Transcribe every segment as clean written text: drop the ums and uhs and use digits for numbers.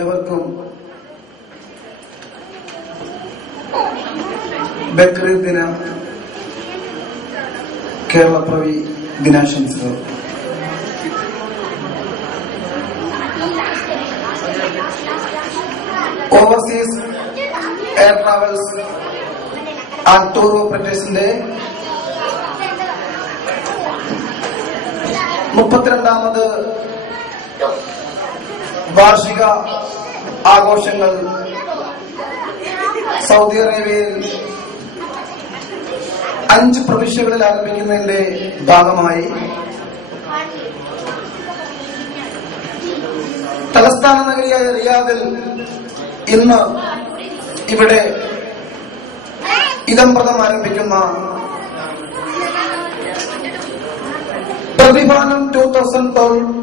ഏവർക്കും ബക്രീദ് ദിന കേരളപ്പിറവി ദിനാശംസകൾ. Overseas air travels and tour ഓപ്പറേറ്റേഴ്സിന്റെ 32ാമത് വാർഷിക ആഘോഷങ്ങൾ സൗദി അറേബ്യയിൽ 5 പ്രവിശ്യകളിൽ ആരംഭിക്കുന്നതിന്റെ ഭാഗമായി തലസ്ഥാന നഗരിയായ റിയാദിൽ ഇന്ന് ഇവിടെ ഇദംപ്രദം ആരംഭിക്കുന്ന പ്രതിഭാനം 2012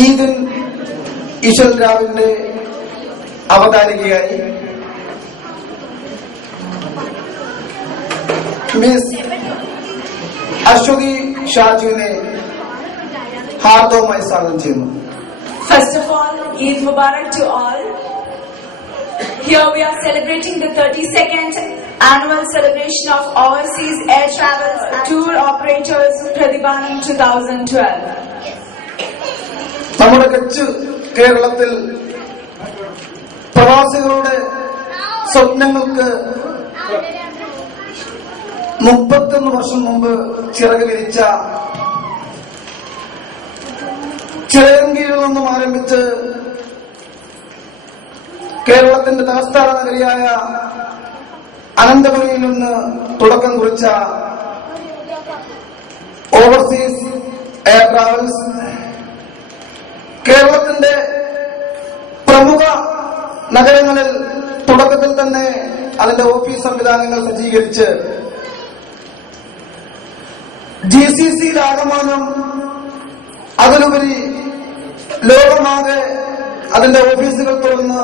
ഈദിൻ ഇശൽ രാവിന്റെ അവതാരികയായി മിസ് അശ്വതി ഷാജുവിനെ ഹാർദവമായി സ്വാഗതം ചെയ്യുന്നു. First of all, Eid Mubarak to all. Here we are celebrating the 32nd annual celebration of Overseas Air Travels Tour Operators Pradhibanam 2012. നമ്മുടെ കൊച്ചു കേരളത്തിൽ പ്രവാസികളുടെ സ്വപ്നങ്ങൾക്ക് 31 വർഷം മുമ്പ് ചിറക് വിരിച്ച ചിറയൻകീഴിൽ നിന്നും ആരംഭിച്ച് കേരളത്തിന്റെ തലസ്ഥാന നഗരിയായ അനന്തപുരിയിൽ നിന്ന് തുടക്കം കുറിച്ച ഓവർസീസ് എയർ ട്രാവൽസ് കേരളത്തിന്റെ പ്രമുഖ നഗരങ്ങളിൽ തുടക്കത്തിൽ തന്നെ അതിന്റെ ഓഫീസ് സംവിധാനങ്ങൾ സജ്ജീകരിച്ച് GCC-യിലാകമാനം അതിലുപരി ലോകമാകെ അതിന്റെ ഓഫീസുകൾ തുറന്ന്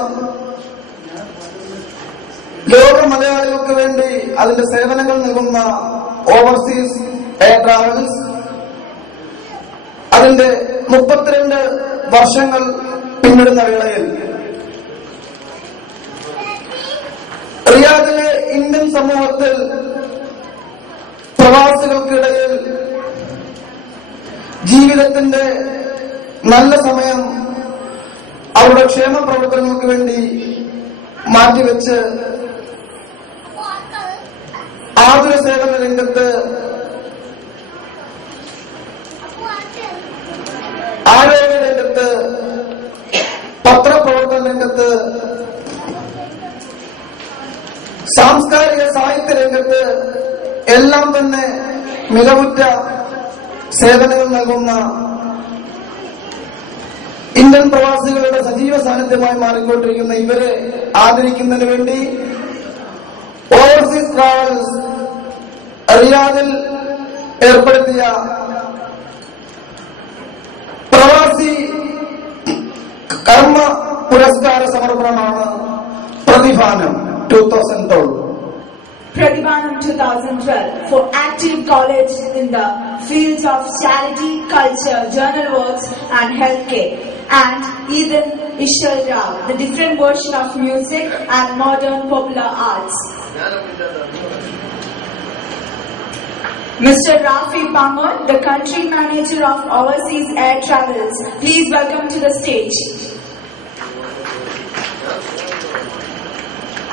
ലോക മലയാളികൾക്ക് വേണ്ടി അതിന്റെ സേവനങ്ങൾ നൽകുന്ന ഓവർസീസ് എയർ ട്രാവൽസ് അതിന്റെ 32 വർഷങ്ങൾ പിന്നിടുന്ന വേളയിൽ റിയാദിലെ ഇന്ത്യൻ സമൂഹത്തിൽ പ്രവാസികൾക്കിടയിൽ ജീവിതത്തിന്റെ നല്ല സമയം അവരുടെ ക്ഷേമ പ്രവർത്തനങ്ങൾക്ക് വേണ്ടി മാറ്റിവെച്ച് ആതുര സേവന രംഗത്ത്, ആരോഗ്യ രംഗത്ത്, പത്രപ്രവർത്തന രംഗത്ത്, സാംസ്കാരിക സാഹിത്യ രംഗത്ത് എല്ലാം തന്നെ മികവുറ്റ സേവനങ്ങൾ നൽകുന്ന ഇന്ത്യൻ പ്രവാസികളുടെ സജീവ സാന്നിധ്യമായി മാറിക്കൊണ്ടിരിക്കുന്ന ഇവരെ ആദരിക്കുന്നതിന് വേണ്ടി ഓവർസീസ് ട്രാവൽസ് റിയാദിൽ ഏർപ്പെടുത്തിയ പ്രവാസി കർമ്മ പുരസ്കാര സമർപ്പണമാണ് പ്രതിഭാനം 2012. Pradhibanam 2012 for active college in the fields of charity, culture, journal works and healthcare, and Eidin Ishal Rao, the different version of music and modern popular arts. Mr. Rafi Pangor, the country manager of Overseas Air Travels, please welcome to the stage.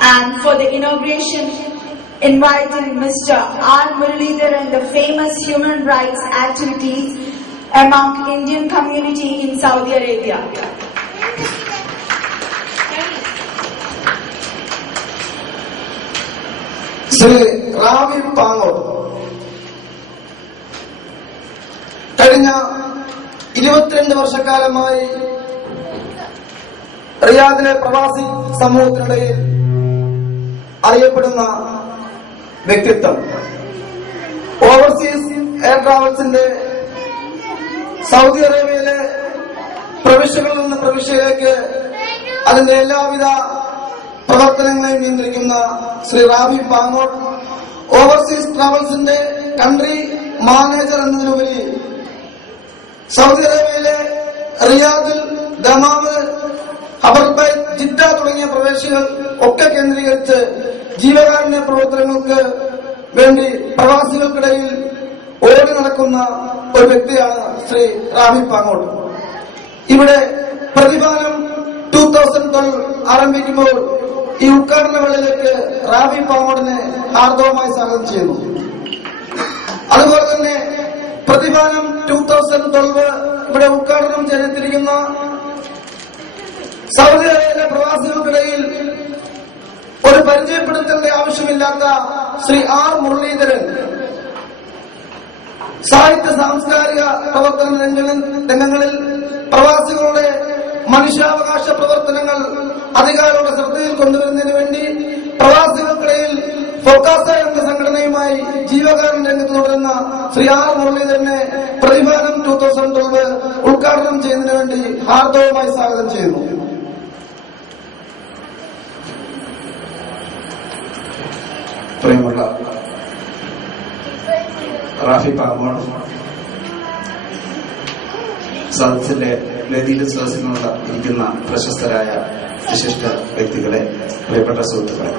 And for the inauguration, inviting Mr. R. Muralidhar and the famous human rights activities among Indian community in Saudi Arabia. Shri Ravi പാങ്ങോർ കഴിഞ്ഞ 22 വർഷക്കാലമായി റിയാദിലെ പ്രവാസി സമൂഹത്തിനിടയിൽ അറിയപ്പെടുന്ന വ്യക്തിത്വം. Overseas air ട്രാവൽസിന്റെ Saudi അറേബ്യയിലെ പ്രവിശ്യകളിൽ നിന്ന് പ്രവിശ്യയിലേക്ക് അതിന്റെ എല്ലാവിധ പ്രവർത്തനങ്ങളെയും നിയന്ത്രിക്കുന്ന ശ്രീ റാവി പാങ്ങോർ ഓവർസീസ് ട്രാവൽസിന്റെ കൺട്രി മാനേജർ എന്നതിനുപരി സൗദി അറേബ്യയിലെ റിയാദിൽ ദമാമ്, ഹബർബൈറ്റ്, ജിദ്ദ തുടങ്ങിയ പ്രദേശങ്ങൾ ഒക്കെ കേന്ദ്രീകരിച്ച് ജീവകാരുണ്യ പ്രവർത്തനങ്ങൾക്ക് വേണ്ടി പ്രവാസികൾക്കിടയിൽ ഓടി നടക്കുന്ന ഒരു വ്യക്തിയാണ് ശ്രീ റാഫി പാങ്ങോട്. ഇവിടെ പ്രതിഫലം 2012 ആരംഭിക്കുമ്പോൾ ഈ ഉദ്ഘാടന വേളയിലേക്ക് റാഫി പാങ്ങോടിനെ ഹാർദവമായി സ്വാഗതം ചെയ്യുന്നു. അതുപോലെ തന്നെ പ്രതിഫലം 2012 ഇവിടെ ഉദ്ഘാടനം ചെയ്തിരിക്കുന്ന സൗദി അറേബ്യയിലെ പ്രവാസികൾക്കിടയിൽ ഒരു പരിചയപ്പെടുത്തേണ്ട ആവശ്യമില്ലാത്ത ശ്രീ ആർ മുരളീധരൻ സാഹിത്യ സാംസ്കാരിക പ്രവർത്തന രംഗങ്ങളിൽ പ്രവാസികളുടെ മനുഷ്യാവകാശ പ്രവർത്തനങ്ങൾ അധികാരികളുടെ ശ്രദ്ധയിൽ കൊണ്ടുവരുന്നതിന് വേണ്ടി പ്രവാസികൾക്കിടയിൽ ഫോക്കാസ എന്ന സംഘടനയുമായി ജീവകാരുണ്യ രംഗത്ത് തുടരുന്ന ശ്രീ ആർ മുരളീധരനെ പ്രതിഫലം 2012 ഉദ്ഘാടനം ചെയ്യുന്നതിന് വേണ്ടി ഹാർദവമായി സ്വാഗതം ചെയ്യുന്നു. പ്രിയമുള്ള റാഫി പാങ്ങോട്, സദസ്സിലെ വേദിയിലെ സദസ്സിനുള്ള ഇരിക്കുന്ന പ്രശസ്തരായ വിശിഷ്ട വ്യക്തികളെ, പ്രിയപ്പെട്ട സുഹൃത്തുക്കളെ,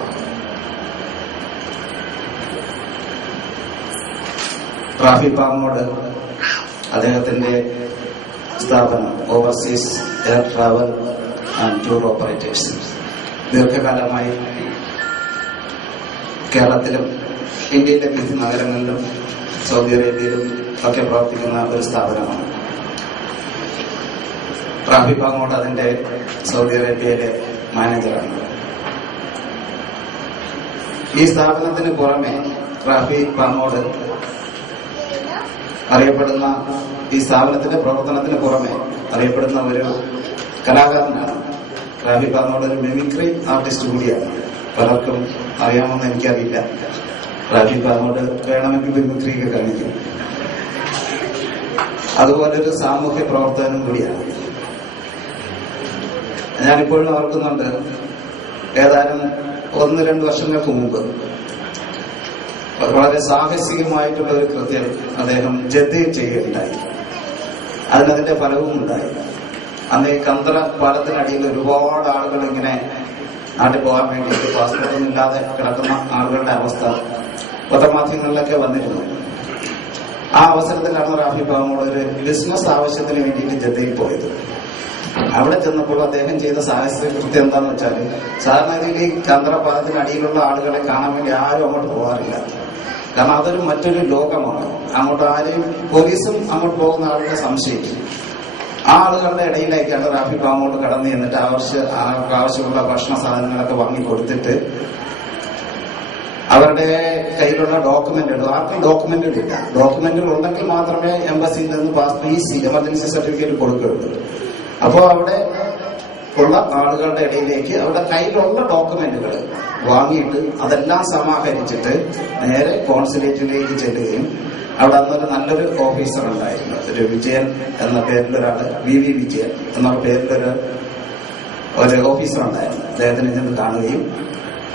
റാഫി പാങ്ങോട് അദ്ദേഹത്തിന്റെ സ്ഥാപനം overseas air travel and tour operators ദീർഘകാലമായി കേരളത്തിലും ഇന്ത്യയിലെ വിവിധ നഗരങ്ങളിലും സൗദി അറേബ്യയിലും ഒക്കെ പ്രവർത്തിക്കുന്ന ഒരു സ്ഥാപനമാണ്. റാഫി പാങ്ങോട് അതിന്റെ സൗദി അറേബ്യയിലെ മാനേജറാണ്. ഈ സ്ഥാപനത്തിന് പുറമെ റാഫി പാങ്ങോട് അറിയപ്പെടുന്ന, ഈ സ്ഥാപനത്തിന്റെ പ്രവർത്തനത്തിന് പുറമെ അറിയപ്പെടുന്ന ഒരു കലാകാരനാണ്. റാഫി പാങ്ങോട് ഒരു മിമിക്രി ആർട്ടിസ്റ്റ് കൂടിയാണ്. പലർക്കും അറിയാമെന്ന് എനിക്കറിയില്ല. റാഫി പാങ്ങോട് വേണമെങ്കിൽ മിമിക്രിയൊക്കെ കാണിക്കും. അതുപോലൊരു സാമൂഹ്യ പ്രവർത്തനം കൂടിയാണ്. ഞാനിപ്പോഴും ഓർക്കുന്നുണ്ട്, ഏതാനും 1-2 വർഷങ്ങൾക്ക് മുമ്പ് വളരെ സാഹസികമായിട്ടുള്ള ഒരു കൃത്യം അദ്ദേഹം ജദ്ദയിൽ ചെയ്യുകയുണ്ടായി. അതിന്റെ ഫലവും ഉണ്ടായി. അന്ന് ഈ കന്തറ പാലത്തിനടിയിൽ ഒരുപാട് ആളുകൾ ഇങ്ങനെ നാട്ടിൽ പോകാൻ വേണ്ടിയിട്ട് പാസ്പോർട്ടൊന്നും ഇല്ലാതെ കിടക്കുന്ന ആളുകളുടെ അവസ്ഥ പത്രമാധ്യമങ്ങളിലൊക്കെ വന്നിരുന്നു. ആ അവസരത്തിലാണ് റാഫി പാങ്ങോട് ഒരു ബിസിനസ് ആവശ്യത്തിന് വേണ്ടിയിട്ട് ജദ്ദയിൽ പോയത്. അവിടെ ചെന്നപ്പോൾ അദ്ദേഹം ചെയ്ത സാഹസിക കൃത്യം എന്താണെന്ന് വെച്ചാൽ, സാധാരണ ഈ കന്തറ പാലത്തിനടിയിലുള്ള ആളുകളെ കാണാൻ വേണ്ടി ആരും അങ്ങോട്ട് പോകാറില്ല. കാരണം അതൊരു മറ്റൊരു ലോകമാണ്. അങ്ങോട്ട് ആരെയും പോലീസും അങ്ങോട്ട് പോകുന്ന ആളുകളെ സംശയിക്കും. ആ ആളുകളുടെ ഇടയിലേക്കാണ് റാഫി പാങ്ങോട് കടന്നു ചെന്നിട്ട് ആവശ്യമുള്ള ഭക്ഷണ സാധനങ്ങളൊക്കെ വാങ്ങിക്കൊടുത്തിട്ട് അവരുടെ കയ്യിലുള്ള ഡോക്യുമെന്റുകൾ, ആർക്കും ഡോക്യുമെന്റുകളില്ല. ഡോക്യുമെന്റുകൾ ഉണ്ടെങ്കിൽ മാത്രമേ എംബസിയിൽ നിന്ന് എമർജൻസി സർട്ടിഫിക്കറ്റ് കൊടുക്കുകയുള്ളൂ. അപ്പോൾ അവിടെ ഉള്ള ആളുകളുടെ ഇടയിലേക്ക് അവരുടെ കയ്യിലുള്ള ഡോക്യുമെന്റുകൾ വാങ്ങിയിട്ട് അതെല്ലാം സമാഹരിച്ചിട്ട് നേരെ കോൺസുലേറ്റിലേക്ക് ചെല്ലുകയും അവിടെ അന്നൊരു നല്ലൊരു ഓഫീസർ ഉണ്ടായിരുന്നു, ഒരു വിജയൻ എന്ന പേരിലൊരാള്, വി വിജയൻ എന്ന പേരിലൊരു ഓഫീസർ ഉണ്ടായിരുന്നു. അദ്ദേഹത്തിനെ ചെന്ന് കാണുകയും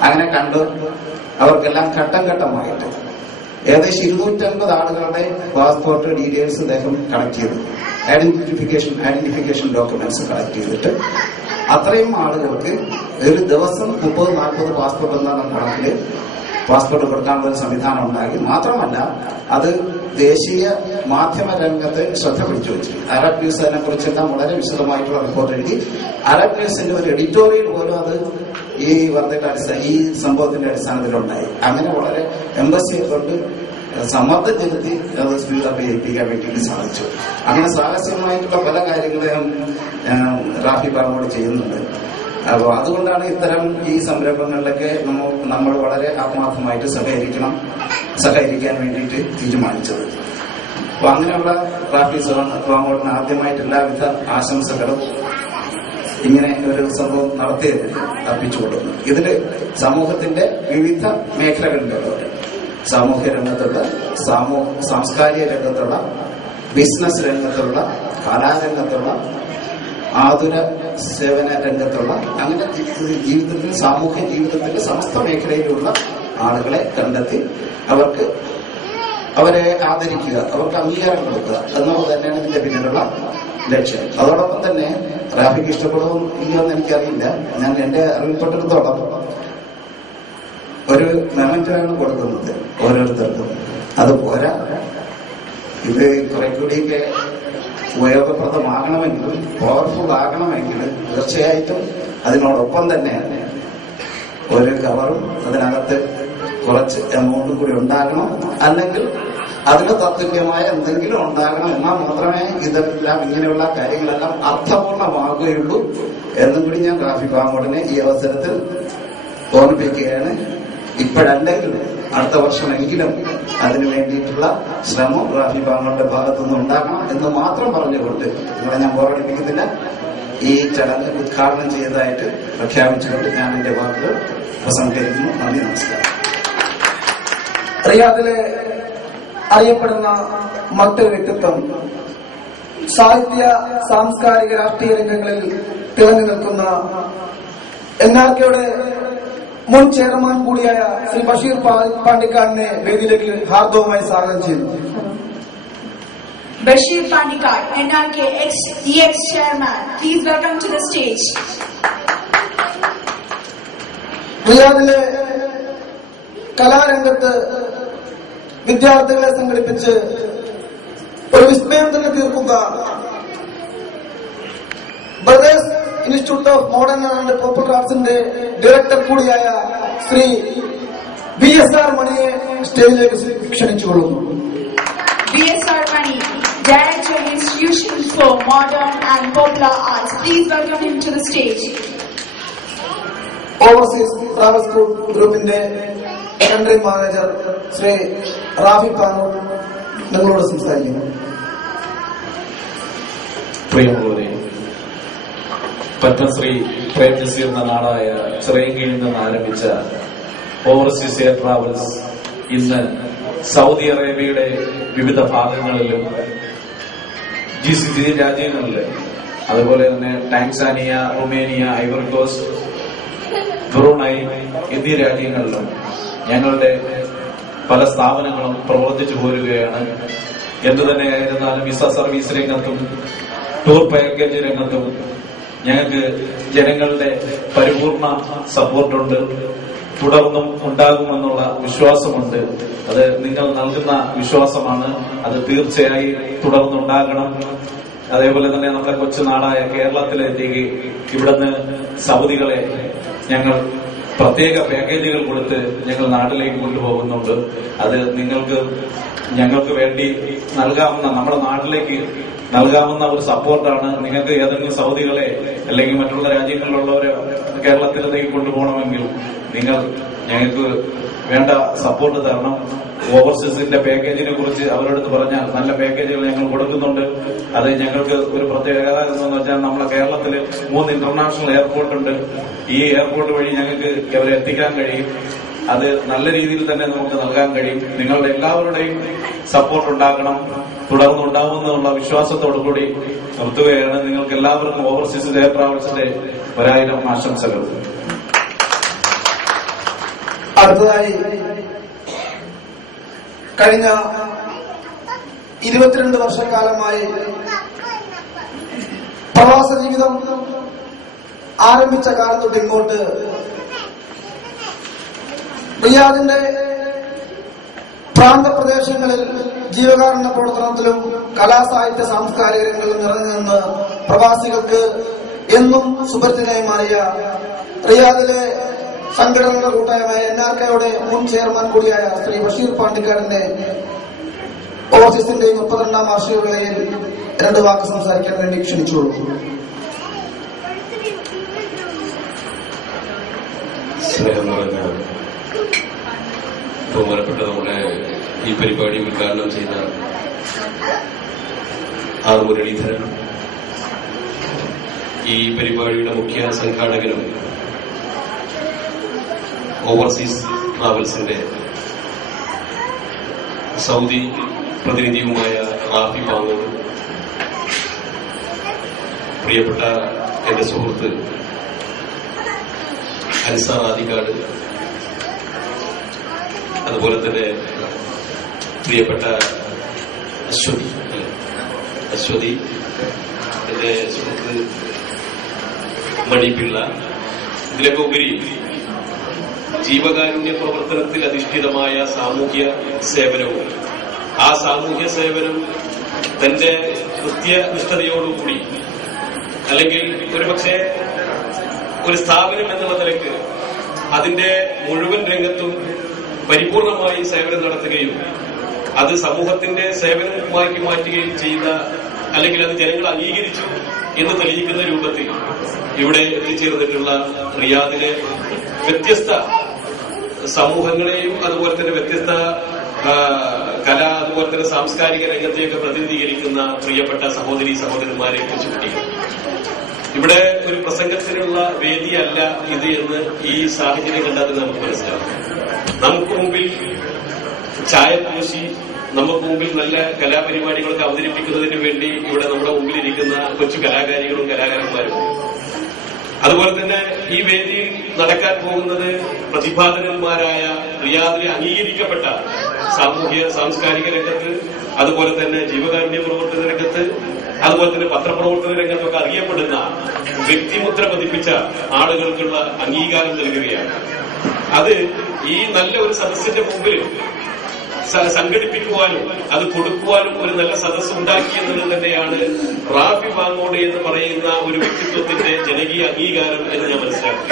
അങ്ങനെ കണ്ടു അവർക്കെല്ലാം ഘട്ടം ഘട്ടമായിട്ട് ഏകദേശം 250 ആളുകളുടെ പാസ്പോർട്ട് ഡീറ്റെയിൽസ് അദ്ദേഹം കളക്ട് ചെയ്തു. ഐഡന്റിഫിക്കേഷൻ ഡോക്യുമെന്റ്സ് കളക്ട് ചെയ്തിട്ട് അത്രയും ആളുകൾക്ക് ഒരു ദിവസം 30-40 പാസ്പോർട്ട് എന്ന കണക്കില് പാസ്പോർട്ട് കൊടുക്കാനുള്ള ഒരു സംവിധാനം ഉണ്ടാക്കി. മാത്രമല്ല അത് ദേശീയ മാധ്യമ രംഗത്ത് ശ്രദ്ധ പിടിച്ചു വെച്ചു. അറബ് ന്യൂസ് അതിനെ കുറിച്ചെല്ലാം വളരെ വിശദമായിട്ടുള്ള റിപ്പോർട്ട് എഴുതി. അറബ് ന്യൂസിന്റെ ഒരു എഡിറ്റോറിയൽ പോലും അത് ഈ ഈ സംഭവത്തിന്റെ അടിസ്ഥാനത്തിലുണ്ടായി. അങ്ങനെ വളരെ എംബസിയെ കൊണ്ട് സമ്മർദ്ദം ചെലുത്തി അത് സ്പീഡപ്പ് ചെയ്യിപ്പിക്കാൻ വേണ്ടിയിട്ട് സാധിച്ചു. അങ്ങനെ സാഹസികമായിട്ടുള്ള പല കാര്യങ്ങളും റാഫി പാങ്ങോട് ചെയ്യുന്നുണ്ട്. അപ്പോൾ അതുകൊണ്ടാണ് ഇത്തരം ഈ സംരംഭങ്ങളിലൊക്കെ നമ്മൾ വളരെ ആത്മാർത്ഥമായിട്ട് സഹകരിക്കാൻ വേണ്ടിയിട്ട് തീരുമാനിച്ചത്. അപ്പൊ അങ്ങനെയുള്ള റാഫി പാങ്ങോടിന് ആദ്യമായിട്ട് എല്ലാവിധ ആശംസകളും ഇങ്ങനെ ഒരു സംഭവം നടത്തിയതിന് അർപ്പിച്ചുകൊള്ളുന്നു. ഇതില് സമൂഹത്തിന്റെ വിവിധ മേഖലകളിലുള്ളവർ, സാമൂഹ്യ രംഗത്തുള്ള, സാംസ്കാരിക രംഗത്തുള്ള, ബിസിനസ് രംഗത്തുള്ള, കലാരംഗത്തുള്ള, ആതുര സേവന രംഗത്തുള്ള, അങ്ങനെ ജീവിതത്തിൽ സാമൂഹ്യ ജീവിതത്തിന്റെ സമസ്ത മേഖലയിലുള്ള ആളുകളെ കണ്ടെത്തി അവരെ ആദരിക്കുക, അവർക്ക് അംഗീകാരം കൊടുക്കുക എന്നുള്ളത് തന്നെയാണ് ഇതിന്റെ പിന്നിലുള്ള ലക്ഷ്യം. അതോടൊപ്പം തന്നെ റാഫിക്ക് ഇഷ്ടപ്പെടുമോ ഇല്ലയോന്ന് എനിക്കറിയില്ല. ഞാൻ എന്റെ അറിവിൽപ്പെട്ടിടത്തോളം ഒരു മെമന്റാണ് കൊടുക്കുന്നത് ഓരോരുത്തർക്കും. അത് പോരാ, ഇത് കുറെ കൂടിയൊക്കെ ഉപയോഗപ്രദമാകണമെങ്കിൽ, പവർഫുൾ ആകണമെങ്കിൽ തീർച്ചയായിട്ടും അതിനോടൊപ്പം തന്നെ ഒരു കവറും അതിനകത്ത് കുറച്ച് എമൗണ്ടും കൂടി ഉണ്ടാകണം. അല്ലെങ്കിൽ അതിന് തത്തുല്യമായ എന്തെങ്കിലും ഉണ്ടാകണം. എന്നാൽ മാത്രമേ ഇതെല്ലാം ഇങ്ങനെയുള്ള കാര്യങ്ങളെല്ലാം അർത്ഥപൂർണമാകുകയുള്ളൂ എന്നും കൂടി ഞാൻ റാഫി പാങ്ങോടിനെ ഈ അവസരത്തിൽ ഓർമ്മിപ്പിക്കുകയാണ്. ഇപ്പോഴല്ലെങ്കിൽ അടുത്ത വർഷമെങ്കിലും അതിനു വേണ്ടിയിട്ടുള്ള ശ്രമം റാഫി പാങ്ങോടിന്റെ ഭാഗത്തുനിന്ന് ഉണ്ടാകണം എന്ന് മാത്രം പറഞ്ഞുകൊണ്ട് നിങ്ങളെ ഞാൻ ബോറടിപ്പിക്കുന്നില്ല. ഈ ചടങ്ങ് ഉദ്ഘാടനം ചെയ്തതായിട്ട് പ്രഖ്യാപിച്ചുകൊണ്ട് ഞാൻ എന്റെ വാക്കുകൾ ഉപസംഹരിക്കുന്നു. നന്ദി, നമസ്കാരം. റിയാദിലെ അറിയപ്പെടുന്ന മറ്റൊരു വ്യക്തിത്വം, സാഹിത്യ, സാംസ്കാരിക, രാഷ്ട്രീയ രംഗങ്ങളിൽ തിളങ്ങി നിൽക്കുന്ന NRK മുൻ ചെയർമാൻ കൂടിയായ ശ്രീ ബഷീർ പാണ്ടിക്കാടിനെ വേദിയിലേക്ക് ഹാർദവുമായി സ്വാഗതം ചെയ്യുന്നു. Bashir Pandikad, NRK ex-chairman, please welcome to the stage. റിയാദിലെ കലാരംഗത്ത് വിദ്യാർത്ഥികളെ സംഘടിപ്പിച്ച് ഒരു വിസ്മയം തന്നെ തീർക്കുക brothers institute of modern and popular ആർട്സിന്റെ ഡയറക്ടർ കൂടിയായ ശ്രീ BSR മണിയെ സ്റ്റേജിലേക്ക് ക്ഷണിച്ചുകൊള്ളുന്നു. BSR Mani, Director of Institution for Modern and Popular Arts, please welcome him to the stage. Overseas travel school ഗ്രൂപ്പിന്റെ സെക്കൻഡറി മാനേജർ ശ്രീ റാഫി പാങ്ങോട് നിങ്ങളോട് സംസാരിക്കുന്നു. പ്രിയമുള്ളവരെ, പത്മശ്രീ പ്രേംനസീർ എന്ന നാടായ ചിറയൻകീഴിൽ നിന്ന് ആരംഭിച്ച ഓവർസീസ് എയർ ട്രാവൽസ് ഇന്ന് സൗദി അറേബ്യയുടെ വിവിധ ഭാഗങ്ങളിലും GCC രാജ്യങ്ങളില്, അതുപോലെ തന്നെ Tanzania, Romania, Ivory Coast, Brunei എന്നീ രാജ്യങ്ങളിലും ഞങ്ങളുടെ പല സ്ഥാപനങ്ങളും പ്രവർത്തിച്ചു പോരുകയാണ്. എന്തു തന്നെയായിരുന്നാലും വിസ സർവീസ് രംഗത്തും ടൂർ പാക്കേജ് രംഗത്തും ഞങ്ങൾക്ക് ജനങ്ങളുടെ പരിപൂർണ സപ്പോർട്ടുണ്ട്, തുടർന്നും ഉണ്ടാകുമെന്നുള്ള വിശ്വാസമുണ്ട്. അത് നിങ്ങൾ നൽകുന്ന വിശ്വാസമാണ്. അത് തീർച്ചയായും തുടർന്നുണ്ടാകണം. അതേപോലെ തന്നെ നമ്മുടെ കൊച്ചുനാടായ കേരളത്തിലേക്ക് ഇവിടുന്ന് സൗദികളെ ഞങ്ങൾ പ്രത്യേക പാക്കേജുകൾ കൊടുത്ത് ഞങ്ങൾ നാട്ടിലേക്ക് കൊണ്ടുപോകുന്നുണ്ട്. അത് ഞങ്ങൾക്ക് വേണ്ടി നൽകാവുന്ന, നമ്മുടെ നാട്ടിലേക്ക് നൽകാവുന്ന ഒരു സപ്പോർട്ടാണ്. നിങ്ങൾക്ക് ഏതെങ്കിലും സൗദികളെ അല്ലെങ്കിൽ മറ്റുള്ള രാജ്യങ്ങളിലുള്ളവരെ കേരളത്തിലേക്ക് കൊണ്ടുപോകണമെങ്കിൽ നിങ്ങൾ ഞങ്ങൾക്ക് വേണ്ട സപ്പോർട്ട് തരണം. ഓവർസീസിന്റെ പാക്കേജിനെ കുറിച്ച് അവരോട് പറഞ്ഞാൽ നല്ല പാക്കേജുകൾ ഞങ്ങൾ കൊടുക്കുന്നുണ്ട്. അത് ഞങ്ങൾക്ക് ഒരു പ്രത്യേകത എന്ന് വെച്ചാൽ നമ്മുടെ കേരളത്തിൽ 3 ഇന്റർനാഷണൽ എയർപോർട്ട് ഉണ്ട്. ഈ എയർപോർട്ട് വഴി ഞങ്ങൾക്ക് അവരെ എത്തിക്കാൻ കഴിയും. അത് നല്ല രീതിയിൽ തന്നെ നമുക്ക് നൽകാൻ കഴിയും. നിങ്ങളുടെ എല്ലാവരുടെയും സപ്പോർട്ട് ഉണ്ടാകണം, തുടർന്നുണ്ടാവുമെന്നുള്ള വിശ്വാസത്തോടു കൂടി നിർത്തുകയാണ്. നിങ്ങൾക്ക് എല്ലാവർക്കും ഓവർസീസ് എയർ ട്രാവൽസിന്റെ 1000 ആശംസകൾ. അടുത്തതായി കഴിഞ്ഞ 22 വർഷക്കാലമായി പ്രവാസ ജീവിതം ആരംഭിച്ച കാലം തൊട്ട് ഇങ്ങോട്ട് റിയാദിന്റെ പ്രാന്തപ്രദേശങ്ങളിൽ ജീവകാരുണ്യ പ്രവർത്തനത്തിലും കലാസാഹിത്യ സാംസ്കാരിക രംഗങ്ങളിലും നിറഞ്ഞു നിന്ന് പ്രവാസികൾക്ക് എന്നും സുപരിചിതനായി മാറിയ റിയാദിലെ സംഘടനകളുടെ കൂട്ടായ്മയായ NRK മുൻ ചെയർമാൻ കൂടിയായ ശ്രീ ബഷീർ പാണ്ടിക്കാടിന്റെ ഓവർസീസിന്റെ 32ാം വാർഷിക വേളയിൽ 2 വാക്ക് സംസാരിക്കാൻ വേണ്ടി ക്ഷണിച്ചുകൊള്ളു. സ്നേഹം നിറഞ്ഞ ബഹുമാനപ്പെട്ട നമ്മുടെ ഈ പരിപാടി ഉദ്ഘാടനം ചെയ്ത ആർ മുരളീധരൻ, ഈ പരിപാടിയുടെ മുഖ്യ സംഘാടകനും ഓവർസീസ് ട്രാവൽസിന്റെ സൗദി പ്രതിനിധിയുമായ റാഫി പാങ്ങോട്, പ്രിയപ്പെട്ട എന്റെ സുഹൃത്ത് അൻസാർ ആദിക്കാട്, അതുപോലെ തന്നെ പ്രിയപ്പെട്ട അശ്വതി, എന്റെ സുഹൃത്ത് മണിപ്പിള്ള, ഇതിലൊക്കെ ഉപരി ജീവകാരുണ്യ പ്രവർത്തനത്തിൽ അധിഷ്ഠിതമായ സാമൂഹ്യ സേവനവും ആ സാമൂഹ്യ സേവനം തന്റെ കൃത്യനിഷ്ഠതയോടുകൂടി അല്ലെങ്കിൽ ഒരുപക്ഷെ ഒരു സ്ഥാപനം എന്നുള്ള നിലയ്ക്ക് അതിന്റെ മുഴുവൻ രംഗത്തും പരിപൂർണമായി സേവനം നടത്തുകയും അത് സമൂഹത്തിന്റെ സേവനമാക്കി മാറ്റുകയും ചെയ്ത അല്ലെങ്കിൽ അത് ജനങ്ങൾ അംഗീകരിച്ചു എന്ന് തെളിയിക്കുന്ന രൂപത്തിൽ ഇവിടെ എത്തിച്ചേർന്നിട്ടുള്ള റിയാദിലെ വ്യത്യസ്ത സമൂഹങ്ങളെയും അതുപോലെ തന്നെ വ്യത്യസ്ത കല അതുപോലെ തന്നെ സാംസ്കാരിക രംഗത്തെയൊക്കെ പ്രതിനിധീകരിക്കുന്ന പ്രിയപ്പെട്ട സഹോദരി സഹോദരന്മാരെ കുറിച്ച് ഇവിടെ ഒരു പ്രസംഗത്തിനുള്ള വേദിയല്ല ഇത് എന്ന് ഈ സാഹചര്യം കണ്ടാൽ നമുക്ക് മനസ്സിലാവും. നമുക്ക് മുമ്പിൽ ചായ പൂശി നമുക്ക് മുമ്പിൽ നല്ല കലാപരിപാടികളൊക്കെ അവതരിപ്പിക്കുന്നതിന് വേണ്ടി ഇവിടെ നമ്മുടെ മുമ്പിലിരിക്കുന്ന കൊച്ചു കലാകാരികളും കലാകാരന്മാരും, അതുപോലെ തന്നെ ഈ വേദിയിൽ നടക്കാൻ പോകുന്നത് പ്രതിഭാധനന്മാരായ റിയാദിലെ അംഗീകരിക്കപ്പെട്ട സാമൂഹ്യ സാംസ്കാരിക രംഗത്ത് അതുപോലെ തന്നെ ജീവകാരുണ്യ പ്രവർത്തന രംഗത്ത് അതുപോലെ തന്നെ പത്രപ്രവർത്തന രംഗത്തൊക്കെ അറിയപ്പെടുന്ന വ്യക്തിമുദ്ര പതിപ്പിച്ച ആളുകൾക്കുള്ള അംഗീകാരം നൽകുകയാണ്. അത് ഈ നല്ല ഒരു സദസ്സിന്റെ മുമ്പിൽ സംഘടിപ്പിക്കുവാനും അത് കൊടുക്കുവാനും ഒരു നല്ല സദസ്സ് ഉണ്ടാക്കി എന്നുള്ളത് തന്നെയാണ് റാഫി വാങ്ങോട് എന്ന് പറയുന്ന ഒരു വ്യക്തിത്വത്തിന്റെ ജനകീയ അംഗീകാരം എന്ന് ഞാൻ മനസ്സിലാക്കി.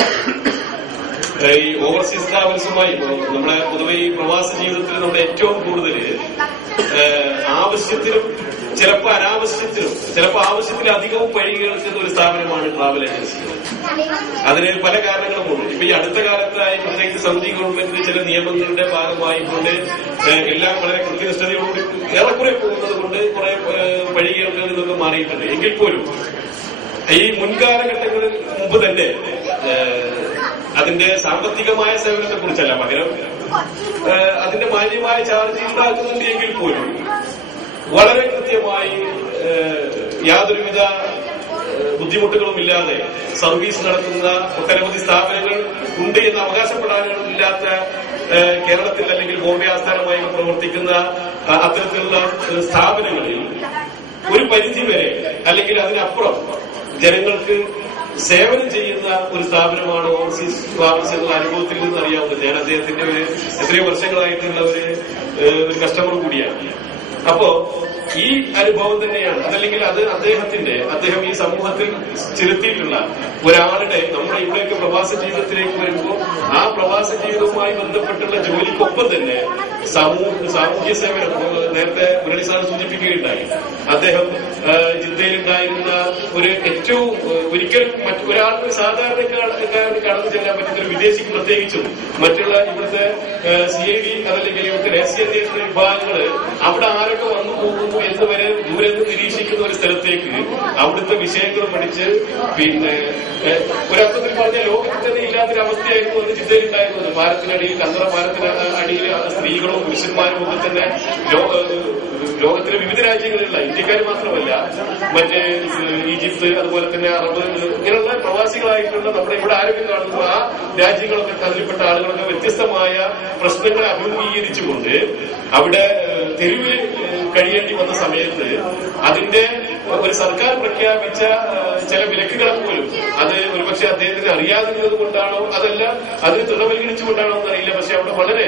ഈ ഓവർസീസ് ട്രാവൽസുമായി നമ്മുടെ പൊതുവെ ഈ പ്രവാസ ജീവിതത്തിൽ നമ്മുടെ ഏറ്റവും കൂടുതൽ ആവശ്യത്തിനും ചിലപ്പോൾ അനാവശ്യത്തിനും ചിലപ്പോൾ ആവശ്യത്തിലധികവും വഴി കേൾക്കുന്ന ഒരു സ്ഥാപനമാണ് ട്രാവൽ ഏജൻസി. അതിന് പല കാരണങ്ങളുമുണ്ട്. ഇപ്പൊ ഈ അടുത്ത കാലത്തായി പ്രത്യേകിച്ച് സൗദി ഗവൺമെന്റിന്റെ ചില നിയമങ്ങളുടെ ഭാഗമായിക്കൊണ്ട് എല്ലാം വളരെ കൃത്യനിഷ്ഠതയോടുകൂടി ഏറെക്കുറെ പോകുന്നത് കൊണ്ട് കുറെ വഴി കേൾക്കുന്നതിൽ നിന്നൊക്കെ മാറിയിട്ടുണ്ട്. എങ്കിൽ പോലും ഈ മുൻകാലഘട്ടങ്ങളിൽ മുമ്പ് തന്നെ അതിന്റെ സാമ്പത്തികമായ സേവനത്തെ കുറിച്ചല്ല, പകരം അതിന്റെ മാന്യമായ ചാർജ് ഉണ്ടാക്കുന്നുണ്ട് എങ്കിൽ പോലും വളരെ കൃത്യമായി യാതൊരുവിധ ബുദ്ധിമുട്ടുകളുമില്ലാതെ സർവീസ് നടത്തുന്ന ഒട്ടനവധി സ്ഥാപനങ്ങൾ ഉണ്ട് എന്ന് അവകാശപ്പെടാനില്ലാത്ത കേരളത്തിൽ അല്ലെങ്കിൽ ബോംബെ ആസ്ഥാനമായി പ്രവർത്തിക്കുന്ന അത്തരത്തിലുള്ള സ്ഥാപനങ്ങളിൽ ഒരു പരിധിവരെ അല്ലെങ്കിൽ അതിനപ്പുറം ജനങ്ങൾക്ക് സേവനം ചെയ്യുന്ന ഒരു സ്ഥാപനമാണ് ഓവർസീസ് ട്രാവൽസ് എന്നുള്ള അനുഭവത്തിൽ നിന്ന് അറിയാവുന്നത്. ഞാൻ അദ്ദേഹത്തിന്റെ ഒരു എത്രയോ വർഷങ്ങളായിട്ടുള്ള ഒരു കസ്റ്റമർ കൂടിയാണ്. അപ്പോ ഈ അനുഭവം തന്നെയാണ് അതല്ലെങ്കിൽ അത് അദ്ദേഹം ഈ സമൂഹത്തിൽ ചെലുത്തിയിട്ടുള്ള ഒരാളുടെ നമ്മുടെ ഇവിടേക്ക് പ്രവാസ ജീവിതത്തിലേക്ക് വരുമ്പോൾ ആ പ്രവാസ ജീവിതവുമായി ബന്ധപ്പെട്ടുള്ള ജോലിക്കൊപ്പം തന്നെ സാമൂഹ്യ സേവനം നേരത്തെ മുരളി സാർ സൂചിപ്പിക്കുകയുണ്ടായി. അദ്ദേഹം ജിദ്ദയിലുണ്ടായിരുന്ന ഒരു ഏറ്റവും ഒരിക്കലും ഒരാൾക്ക് സാധാരണക്കാരന് കടന്നു ചെല്ലാൻ പറ്റുന്ന ഒരു വിദേശിക്ക് പ്രത്യേകിച്ചും മറ്റുള്ള ഇവിടുത്തെ CID അതല്ലെങ്കിൽ ഇവിടുത്തെ രഹസ്യാന്വേഷണ വിഭാഗങ്ങള് അവിടെ ആരൊക്കെ വന്നു പോകുന്നു എന്ന് വരെ ദൂരെ നിന്ന് നിരീക്ഷിക്കുന്ന ഒരു സ്ഥലത്തേക്ക് അവിടുത്തെ വിഷയങ്ങൾ പഠിച്ച് പിന്നെ ഒരർത്ഥത്തിൽ പറഞ്ഞ ലോകത്തിൽ തന്നെ ഇല്ലാത്തൊരവസ്ഥയായിരുന്നു അത് ജിദ്ദയിലുണ്ടായിരുന്നത്. പാലത്തിനടിയിൽ കന്തറ പാലത്തിന് അടിയിൽ സ്ത്രീകളും പുരുഷന്മാരും ഒക്കെ തന്നെ ലോകത്തിലെ വിവിധ രാജ്യങ്ങളിലുള്ള ഇന്ത്യക്കാർ മാത്രമല്ല മറ്റേ ഈജിപ്ത് അതുപോലെ തന്നെ അറബ് ഇങ്ങനെയുള്ള പ്രവാസികളായിട്ടുള്ള നമ്മുടെ ഇവിടെ ആരോഗ്യം കാണുന്നു ആ രാജ്യങ്ങളൊക്കെ അതിൽപ്പെട്ട ആളുകളൊക്കെ വ്യത്യസ്തമായ പ്രശ്നങ്ങളെ അഭിമുഖീകരിച്ചുകൊണ്ട് അവിടെ തെരുവിൽ കഴിയേണ്ടി വന്ന സമയത്ത് അതിന്റെ ഒരു സർക്കാർ പ്രഖ്യാപിച്ച ചില വിലക്കുകളെ പോലും അത് ഒരുപക്ഷെ അദ്ദേഹത്തിന് അറിയാതിരുന്നത് കൊണ്ടാണോ അതല്ല അതിന് ദൃഢവൽക്കരിച്ചുകൊണ്ടാണോ എന്നറിയില്ല. പക്ഷെ അവിടെ വളരെ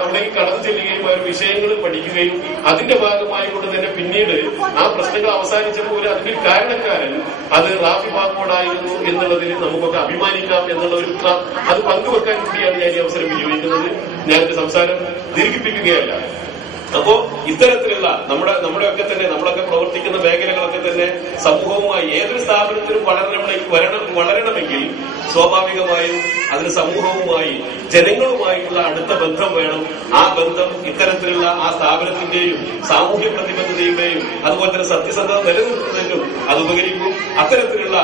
അവിടേക്ക് കടന്നു ചെല്ലുകയും ആ വിഷയങ്ങൾ പഠിക്കുകയും അതിന്റെ ഭാഗമായി കൊണ്ട് തന്നെ പിന്നീട് ആ പ്രശ്നങ്ങൾ അവസാനിച്ചപ്പോൾ അതിന്റെ കാരണക്കാരൻ അത് റാഫി വാങ്ങോടായിരുന്നു എന്നുള്ളതിൽ നമുക്കൊക്കെ അഭിമാനിക്കാം എന്നുള്ള ഒരു അത് പങ്കുവെക്കാൻ കൂടിയാണ് ഞാൻ ഈ അവസരം വിനിയോഗിക്കുന്നത്. ഞാനെന്റെ സംസാരം ദീർഘിപ്പിക്കുകയല്ല. അപ്പോ ഇത്തരത്തിലുള്ള നമ്മുടെയൊക്കെ തന്നെ നമ്മളൊക്കെ പ്രവർത്തിക്കുന്ന മേഖലകളൊക്കെ തന്നെ സമൂഹവുമായി ഏതൊരു സ്ഥാപനത്തിനും വളരണമെങ്കിൽ സ്വാഭാവികമായും അതിന് സമൂഹവുമായി ജനങ്ങളുമായിട്ടുള്ള അടുത്ത ബന്ധം വേണം. ആ ബന്ധം ഇത്തരത്തിലുള്ള ആ സ്ഥാപനത്തിന്റെയും സാമൂഹ്യ പ്രതിബദ്ധതയുടെയും അതുപോലെ തന്നെ സത്യസന്ധത നിലനിർത്തുന്നതിനും അത് ഉപകരിക്കും. അത്തരത്തിലുള്ള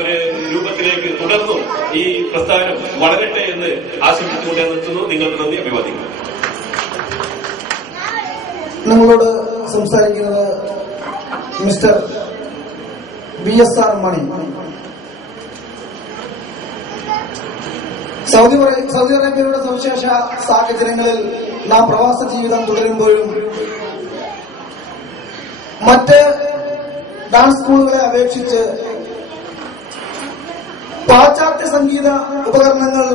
ഒരു രൂപത്തിലേക്ക് തുടർന്നും ഈ പ്രസ്ഥാനം വളരട്ടെ എന്ന് ആശംസിച്ചുകൊണ്ട് ഞാൻ നിർത്തുന്നു. നിങ്ങൾക്ക് നന്ദി, അഭിവാദിക്കുന്നു. നമ്മളോട് സംസാരിക്കുന്നത് മിസ്റ്റർ BSR മണി. സൗദി അറേബ്യയുടെ സവിശേഷ സാഹചര്യങ്ങളിൽ നാം പ്രവാസ ജീവിതം തുടരുമ്പോഴും മറ്റ് ഡാൻസ് സ്കൂളുകളെ അപേക്ഷിച്ച് പാശ്ചാത്യ സംഗീത ഉപകരണങ്ങൾ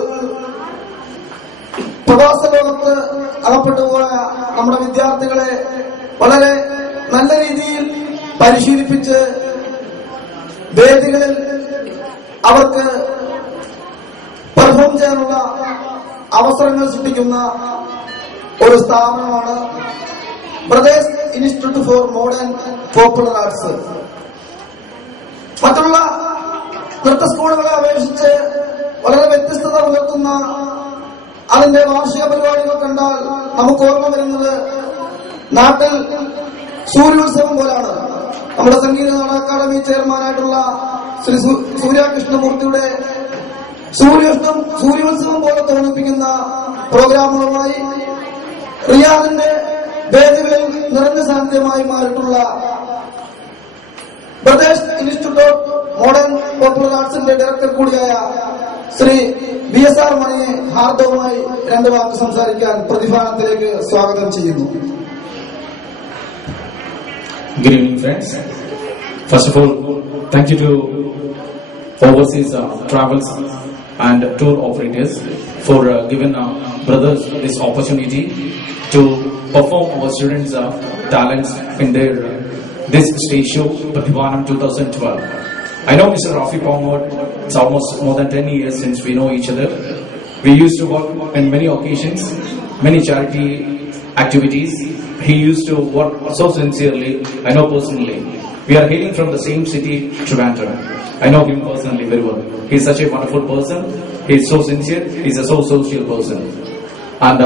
പ്രവാസ ലോകത്ത് അകപ്പെട്ടുപോയ നമ്മുടെ വിദ്യാർത്ഥികളെ വളരെ നല്ല രീതിയിൽ പരിശീലിപ്പിച്ച് വേദികളിൽ അവർക്ക് പെർഫോം ചെയ്യാനുള്ള അവസരങ്ങൾ സൃഷ്ടിക്കുന്ന ഒരു സ്ഥാപനമാണ് brothers institute four modern popular arts. മറ്റുള്ള നൃത്ത സ്കൂളുകളെ അപേക്ഷിച്ച് വളരെ വ്യത്യസ്തത പുലർത്തുന്ന അതിന്റെ വാർഷിക പരിപാടികൾ കണ്ടാൽ നമുക്ക് ഓർമ്മ വരുന്നത് നാട്ടിൽ സൂര്യോത്സവം പോലാണ്. നമ്മുടെ സംഗീത നാടക അക്കാദമി ചെയർമാനായിട്ടുള്ള ശ്രീ സൂര്യകൃഷ്ണമൂർത്തിയുടെ സൂര്യോത്സവം പോലെ തോന്നിപ്പിക്കുന്ന പ്രോഗ്രാമുകളുമായി റിയാദിന്റെ വേദികളിൽ നിറഞ്ഞ സാന്നിധ്യമായി മാറിയിട്ടുള്ള brothers institute of modern popular ആർട്സിന്റെ ഡയറക്ടർ കൂടിയായ ശ്രീ BSR മണിയെ ഹാർദവുമായി രണ്ട് വാക്ക് സംസാരിക്കാൻ പ്രതിഭാനത്തിലേക്ക് സ്വാഗതം ചെയ്യുന്നു. Good evening, friends. First of all, thank you to overseas travels and tour operators for giving brothers this opportunity to perform our students' talents in their this stage show, Pratibhanam 2012. I know Mr. Rafi Pongod. It's almost more than 10 years since we know each other. We used to work in many occasions, many charity activities. He used to work so sincerely. I know personally. We are hailing from the same city, Trivandrum. I know him personally very well. He's such a wonderful person. He's so sincere. He's a so social person. And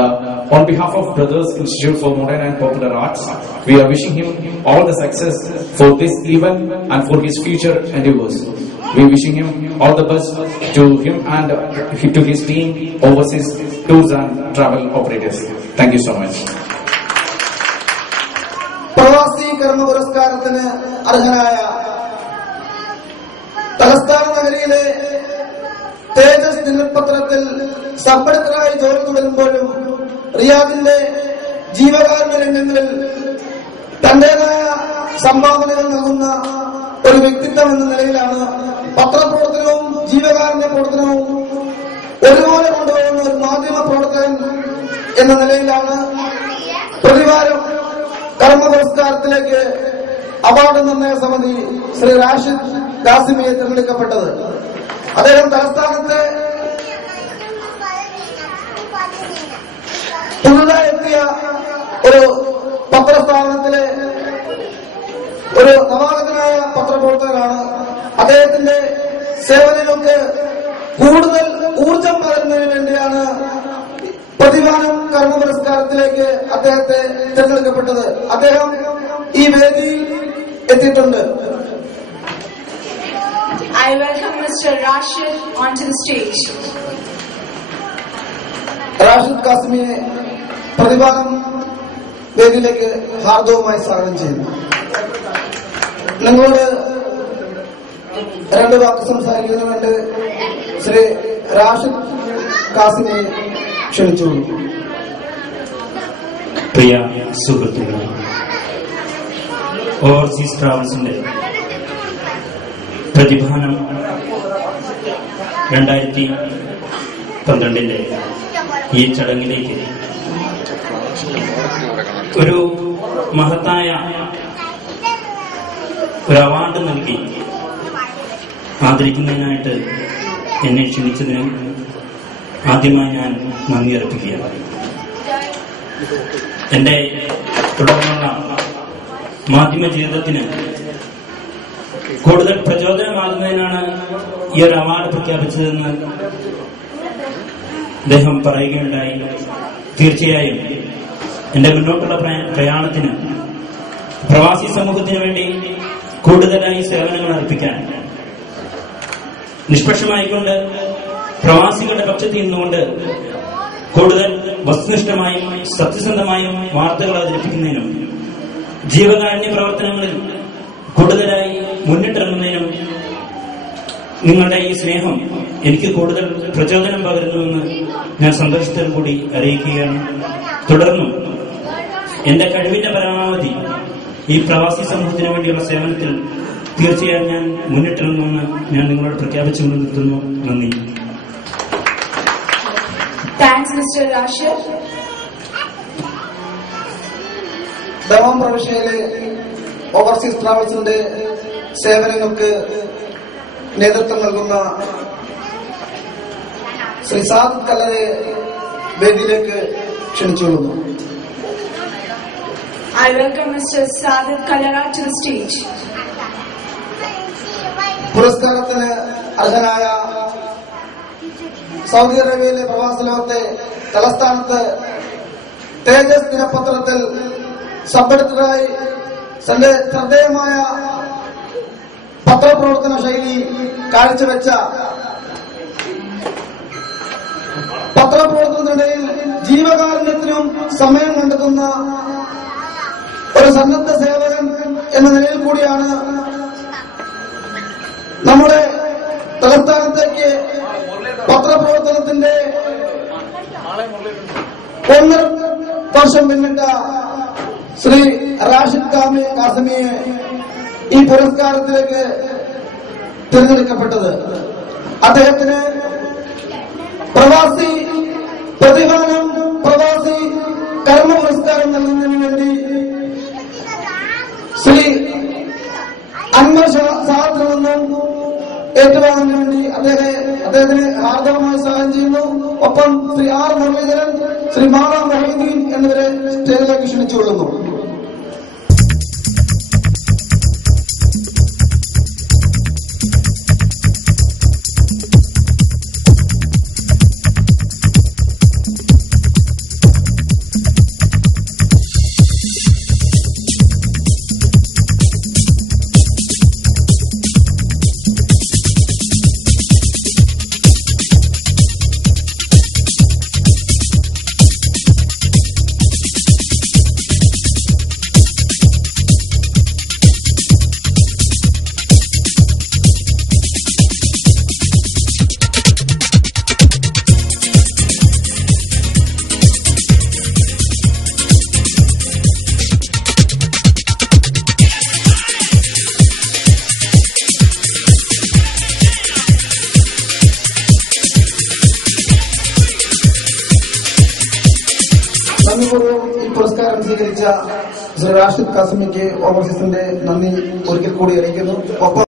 on behalf of Brothers Institute for Modern and Popular Arts, we are wishing him all the success for this event and for his future endeavors. We are wishing him all the best to him and to his team, overseas tours and travel operators. Thank you so much. പ്രവാസി കർമ്മ പുരസ്കാരത്തിന് അർഹനായ തലസ്ഥാന നഗരിയിലെ തേജസ് ദിനപത്രത്തിൽ sub എഡിറ്ററായി ജോലി തുടരുമ്പോഴും റിയാദിന്റെ ജീവകാരുണ്യ രംഗങ്ങളിൽ തന്റേതായ സംഭാവനകൾ നൽകുന്ന ഒരു വ്യക്തിത്വം എന്ന നിലയിലാണ് പത്രപ്രവർത്തനവും ജീവകാരുണ്യ പ്രവർത്തനവും ഒരുപോലെ കൊണ്ടുപോകുന്ന ഒരു മാധ്യമ പ്രവർത്തകൻ എന്ന നിലയിലാണ് പ്രതിവാരം കർമ്മ പുരസ്കാരത്തിലേക്ക് അവാർഡ് നിർണയ സമിതി ശ്രീ റാഷിദ് കാസിമിയെ തിരഞ്ഞെടുക്കപ്പെട്ടത്. അദ്ദേഹം തലസ്ഥാനത്തെ പുതുതായി എത്തിയ ഒരു പത്രസ്ഥാപനത്തിലെ ഒരു നവാഗതനായ പത്രപ്രവർത്തകനാണ്. അദ്ദേഹത്തിന്റെ സേവനങ്ങൾക്ക് കൂടുതൽ ഊർജം പകരുന്നതിന് വേണ്ടിയാണ് പ്രതിഭാനം കർമ്മ പുരസ്കാരത്തിലേക്ക് അദ്ദേഹത്തെ തിരഞ്ഞെടുക്കപ്പെട്ടത്. അദ്ദേഹം ഈ വേദിയിൽ എത്തിയിട്ടുണ്ട്. I welcome Mr. Rashid onto the stage. Rashid കാസിമിയെ പ്രതിഭാനം വേദിയിലേക്ക് ഹാർദവുമായി സ്വാഗതം ചെയ്യുന്നു. നിങ്ങളോട് രണ്ട് വാക്ക് സംസാരിക്കുന്നതിന് വേണ്ടി ശ്രീ റാഷിദ് കാസിമിയെ ക്ഷണിച്ചുകൊള്ളു. പ്രിയ സുഹൃത്തുക്കളെ, ഓവർസീസ് ട്രാവൽസിന്റെ പ്രതിഭാനം 2012 ഈ ചടങ്ങിലേക്ക് ഒരു മഹത്തായ ഒരു അവാർഡ് നൽകി ആദരിക്കുന്നതിനായിട്ട് എന്നെ ക്ഷണിച്ചതിന് ആദ്യമായി ഞാൻ നന്ദി അർപ്പിക്കുകയാണ്. എന്റെ തുടർന്നുള്ള മാധ്യമ ജീവിതത്തിന് കൂടുതൽ പ്രചോദനമാകുന്നതിനാണ് ഈ ഒരു അവാർഡ് പ്രഖ്യാപിച്ചതെന്ന് അദ്ദേഹം പറയുകയുണ്ടായി. തീർച്ചയായും എന്റെ മുന്നോട്ടുള്ള പ്രയാണത്തിന് പ്രവാസി സമൂഹത്തിന് വേണ്ടി കൂടുതലായി സേവനങ്ങൾ അർപ്പിക്കാൻ നിഷ്പക്ഷമായിക്കൊണ്ട് പ്രവാസികളുടെ പക്ഷത്ത് നിന്നുകൊണ്ട് കൂടുതൽ വസ്തുനിഷ്ഠമായും സത്യസന്ധമായും വാർത്തകൾ അവതരിപ്പിക്കുന്നതിനും ജീവകാരുണ്യ പ്രവർത്തനങ്ങളിൽ കൂടുതലായി മുന്നിട്ടിറങ്ങുന്നതിനും നിങ്ങളുടെ ഈ സ്നേഹം എനിക്ക് കൂടുതൽ പ്രചോദനം പകരുന്നുവെന്ന് ഞാൻ സന്തോഷത്തോടു കൂടി അറിയിക്കുകയാണ്. തുടർന്നും എന്റെ കഴിവിന്റെ പരമാവധി ഈ പ്രവാസി സമൂഹത്തിന് വേണ്ടിയുള്ള സേവനത്തിൽ തീർച്ചയായും ഞാൻ മുന്നിട്ടിറങ്ങുമെന്ന് ഞാൻ നിങ്ങളോട് പ്രഖ്യാപിച്ചുകൊണ്ട് നിർത്തുന്നു. നന്ദി. Thanks mister Rashar. ദമാം പ്രവിശ്യയിലെ ഓവർസീസ് ട്രാവൽസിന്റെ സേവനങ്ങൾക്ക് നേതൃത്വം നൽകുന്ന ശ്രീ സാദിഖ് കല്ലറെ വേദിയിലേക്ക് ക്ഷണിച്ചുകൊള്ളുന്നു. I welcome Mr. Sadid Kallara to the stage. പുരസ്കാരത്തിന് അർഹനായ സൗദി അറേബ്യയിലെ പ്രവാസ ലോകത്തെ തലസ്ഥാനത്ത് തേജസ് ദിനപത്രത്തിൽ സബ് എഡിറ്ററായി തന്റെ ശ്രദ്ധേയമായ പത്രപ്രവർത്തന ശൈലി കാഴ്ചവെച്ച, പത്രപ്രവർത്തനത്തിനിടയിൽ ജീവകാരുണ്യത്തിനും സമയം കണ്ടെത്തുന്ന ഒരു സന്നദ്ധ സേവകൻ എന്ന നിലയിൽ കൂടിയാണ് നമ്മുടെ തലസ്ഥാനത്തേക്ക് പത്രപ്രവർത്തനത്തിന്റെ 1.5 വർഷം പിന്നിട്ട ശ്രീ റാഷിദ് കാസിമിയെ ഈ പുരസ്കാരത്തിലേക്ക് തിരഞ്ഞെടുക്കപ്പെട്ടത്. അദ്ദേഹത്തിന് പ്രവാസി പ്രതിഫലനം, പ്രവാസി കർമ്മ പുരസ്കാരം നൽകുന്നതിന് വേണ്ടി ശ്രീ അൻവർ സാദത്തിൽ നിന്നും ഏറ്റുവാങ്ങാൻ വേണ്ടി അദ്ദേഹത്തിന് ഹാർദവമായി സഹായം ചെയ്യുന്നു. ഒപ്പം ശ്രീ ആർ മുരളീധരൻ, ശ്രീ മാള മൊഹീദ്ദീൻ എന്നിവരെ സ്റ്റേജിലേക്ക് ക്ഷണിച്ചുകൊള്ളുന്നു. നന്ദിപൂർവ്വം ഈ പുരസ്കാരം സ്വീകരിച്ച ശ്രീ റാഷിദ് കാസിമിക്ക് ഓവർസീസിന്റെ നന്ദി ഒരിക്കൽ കൂടി അറിയിക്കുന്നു. ഒപ്പം